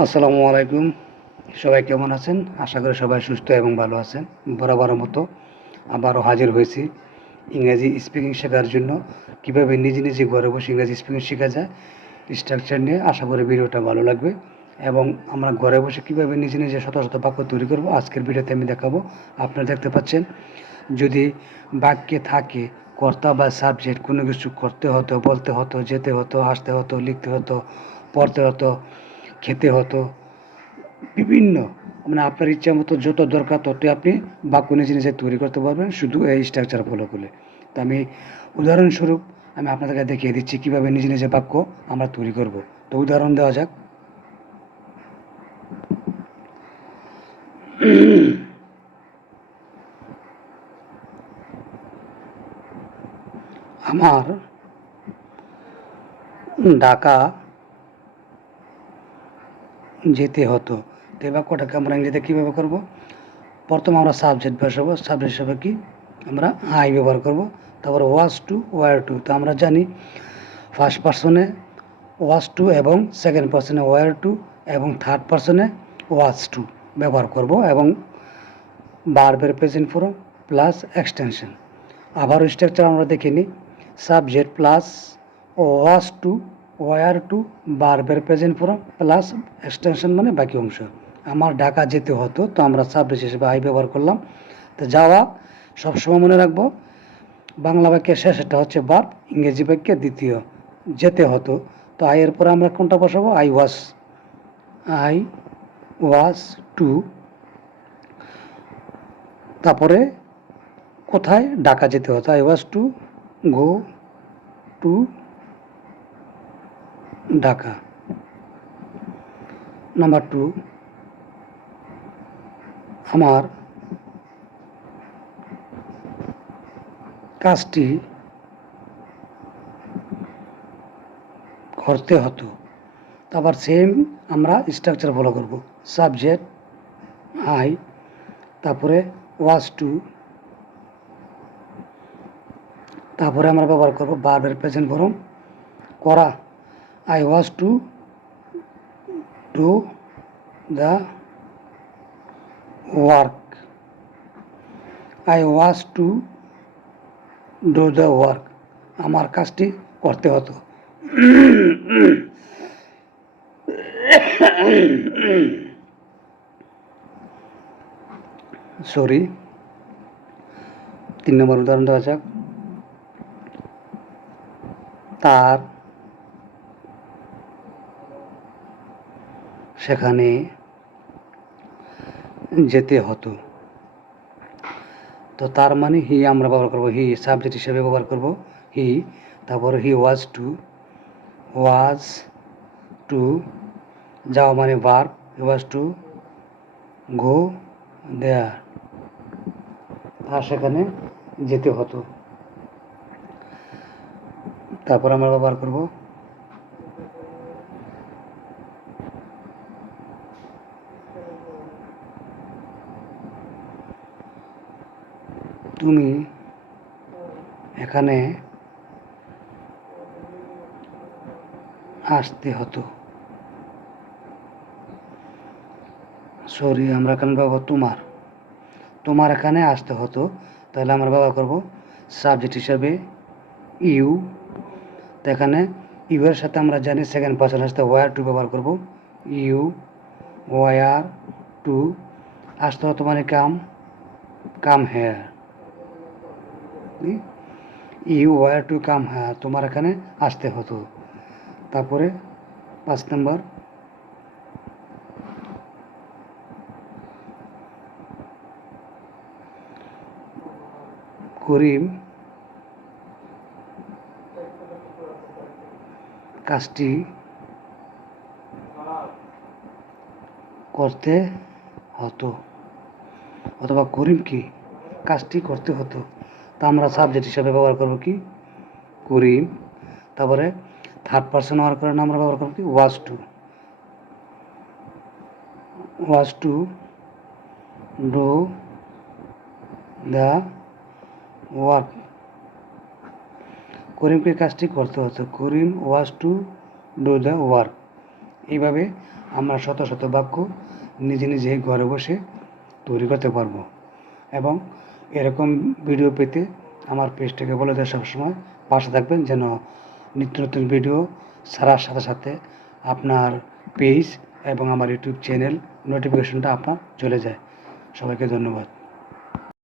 আসসালামু আলাইকুম। সবাই কেমন আছেন? আশা করি সবাই সুস্থ এবং ভালো আছেন। বরাবরের মতো আবারও হাজির হয়েছি ইংরেজি স্পিকিং শেখার জন্য। কিভাবে নিজে নিজে ঘরে বসে ইংরেজি স্পিকিং শেখা যায় স্ট্রাকচার নিয়ে। আশা করি ভিডিওটা ভালো লাগবে এবং আমরা ঘরে বসে কিভাবে নিজে নিজে শত শত বাক্য তৈরি করব আজকের ভিডিওতে আমি দেখাবো। আপনারা দেখতে পাচ্ছেন, যদি বাক্যে থাকে কর্তা বা সাবজেক্ট, কোনো কিছু করতে হতো, বলতে হতো, যেতে হতো, আসতে হতো, লিখতে হতো, পড়তে হতো, খেতে হতো, বিভিন্ন আপনার ইচ্ছা মতো যত দরকার ততই আপনি বাক্য নিজে নিজে তৈরি করতে পারবেন শুধু এই স্ট্রাকচার ফলো করলে। তো আমি উদাহরণস্বরূপ আপনাদেরকে দেখিয়ে দিচ্ছি কীভাবে নিজে নিজে বাক্য আমরা তৈরি করব। তো উদাহরণ দেওয়া যাক। আমার ঢাকা যেতে হতো। তো এই বাক্যটাকে আমরা ইংরেজিতে কীভাবে করব? প্রথমে আমরা সাবজেক্ট বসাবো। সাবজেক্ট হিসাবে কি আমরা আই ব্যবহার করব। তারপর ওয়াজ টু, ওয়ার টু। তো আমরা জানি ফার্স্ট পার্সনে ওয়াজ টু এবং সেকেন্ড পার্সনে ওয়ার টু এবং থার্ড পার্সনে ওয়াজ টু ব্যবহার করব এবং ভার্বের প্রেজেন্ট ফর্ম প্লাস এক্সটেনশন। আবারও স্ট্রাকচার আমরা দেখে নিই। Subject plus was to, were to, ভার্বের প্রেজেন্ট ফর্ম প্লাস এক্সটেনশন মানে বাকি অংশ। আমার ঢাকা যেতে হতো, তো আমরা সাবজেক্ট হিসেবে আই ব্যবহার করলাম। তো যাওয়া সবসময় মনে রাখবো বাংলা বাক্যের শেষেরটা হচ্ছে ভার্ব, ইংরেজি বাক্যে দ্বিতীয়। যেতে হতো, তো আই এর পরে আমরা কোনটা বসাবো? I was to. তারপরে কোথায়? ঢাকা যেতে হতো। I was to go to Dhaka. Number two, আমার কাজটি করতে হতো। তারপর সেম আমরা স্ট্রাকচার ফলো করব। সাবজেক্ট আই, তারপরে ওয়াজ টু, তারপরে আমরা ব্যবহার করব ভার্বের প্রেজেন্ট ফর্ম করা। I was to do the work. I was to do the work. আমার কাজটি করতে হতো। সরি। 3 নম্বর উদাহরণ দেওয়া যাক। তার সেখানে যেতে হতো। তো তার মানে হি আমরা ব্যবহার করব, হি সাবজেক্ট হিসেবে ব্যবহার করব হি। তারপর হি ওয়াজ টু যাওয়া মানে ভার্ব, হি ওয়াজ টু গো দেয়ার। তার সেখানে যেতে হতো। তারপর আমরা ব্যবহার করব তুমি এখানে আসতে হতো। সরি, আমরা এখানে ব্যবহার তোমার এখানে আসতে হতো। তাহলে আমরা ব্যবহার করব সাবজেক্ট হিসাবে ইউ। তো এখানে ইউ এর সাথে আমরা জানি সেকেন্ড পার্সনের সাথে ওয়ার টু ব্যবহার করব। ইউ ওয়ার টু, আসতে হতো মানে come here. You were to come here, তোমার এখানে আসতে হতো। তারপরে 5 নম্বর, করিম কাজটি করতে হতো, অথবা করিম কি কাজটি করতে হতো। তা আমরা সাবজেক্ট হিসাবে ব্যবহার করব কি করিম। তারপরে থার্ড পার্সন হওয়ার কারণে আমরা ব্যবহার করব কি ওয়াজ টু ডু দ্য ওয়ার্ক। করিমকে কাজটি করতে হতো, করিম ওয়াজ টু ডু দ্য ওয়ার্ক। এইভাবে আমরা শত শত বাক্য নিজে নিজে ঘরে বসে তৈরি করতে পারবো। এবং এরকম ভিডিও পেতে আমার পেজটাকে বলে দেওয়া সবসময় পাশে থাকবেন, যেন নিত্য নতুন ভিডিও ছাড়ার সাথে সাথে আপনার পেজ এবং আমার ইউটিউব চ্যানেল নোটিফিকেশনটা আপনার চলে যায়। সবাইকে ধন্যবাদ।